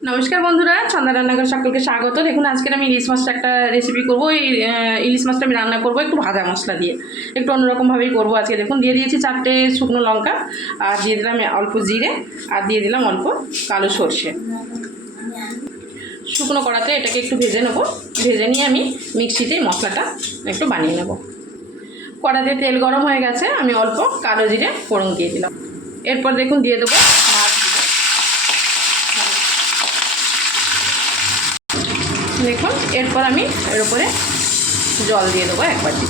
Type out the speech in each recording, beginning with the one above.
নমস্কার বন্ধুরা, ছন্দা রান্নাঘরে সকলকে স্বাগত। দেখুন আজকের আমি ইলিশ মাছটা একটা রেসিপি করব। এই ইলিশ মাছটা আমি রান্না করব একটু ভাজা মশলা দিয়ে, একটু অন্যরকমভাবেই করবো আজকে। দেখুন দিয়ে দিয়েছি 4টে শুকনো লঙ্কা, আর দিয়ে দিলাম অল্প জিরে, আর দিয়ে দিলাম অল্প কালো সর্ষে। শুকনো কড়াতে এটাকে একটু ভেজে নেবো। ভেজে নিয়ে আমি মিক্সিতে মশলাটা একটু বানিয়ে নেব। কড়াতে তেল গরম হয়ে গেছে, আমি অল্প কালো জিরে ফোড়ন দিয়ে দিলাম। এরপর দেখুন দিয়ে দেবো মাছ। দেখুন এরপর আমি এর উপরে জল দিয়ে দেবো 1 বাটি।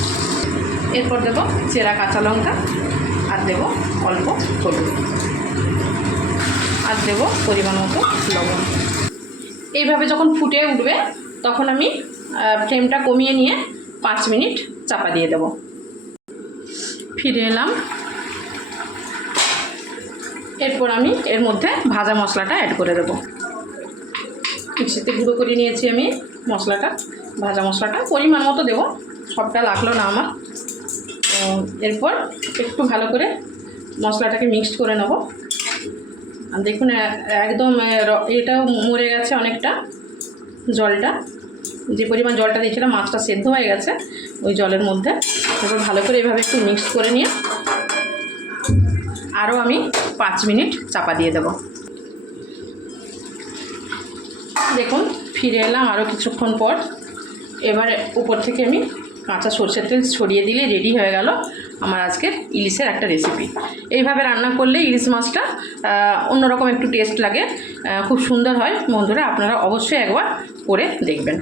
এরপর দেবো চেরা কাঁচা লঙ্কা, আর দেবো অল্প হলুদ, আর দেবো পরিমাণ মতো লবণ। এইভাবে যখন ফুটে উঠবে তখন আমি ফ্লেমটা কমিয়ে নিয়ে 5 মিনিট চাপা দিয়ে দেবো। ফিরে এলাম। এরপর আমি এর মধ্যে ভাজা মশলাটা অ্যাড করে দেবো। মিক্সিতে গুঁড়ো করে নিয়েছি আমি মশলাটা, ভাজা মশলাটা পরিমাণ মতো দেবো, সবটা লাগলো না আমার। এরপর একটু ভালো করে মশলাটাকে মিক্সড করে নেব। আর দেখুন একদম এটাও মরে গেছে অনেকটা জলটা, যে পরিমাণ জলটা দিয়েছিলাম মাছটা সেদ্ধ হয়ে গেছে ওই জলের মধ্যে। এরপর ভালো করে এভাবে একটু মিক্স করে নিয়ে আরও আমি 5 মিনিট চাপা দিয়ে দেবো। দেখুন ফিরে এলাম আরও কিছুক্ষণ পর। এবার উপর থেকে আমি কাঁচা সরষের তেল ছড়িয়ে দিলে রেডি হয়ে গেল আমার আজকের ইলিশের একটা রেসিপি। এইভাবে রান্না করলে ইলিশ মাছটা অন্যরকম একটু টেস্ট লাগে, খুব সুন্দর হয়। বন্ধুরা আপনারা অবশ্যই একবার করে দেখবেন।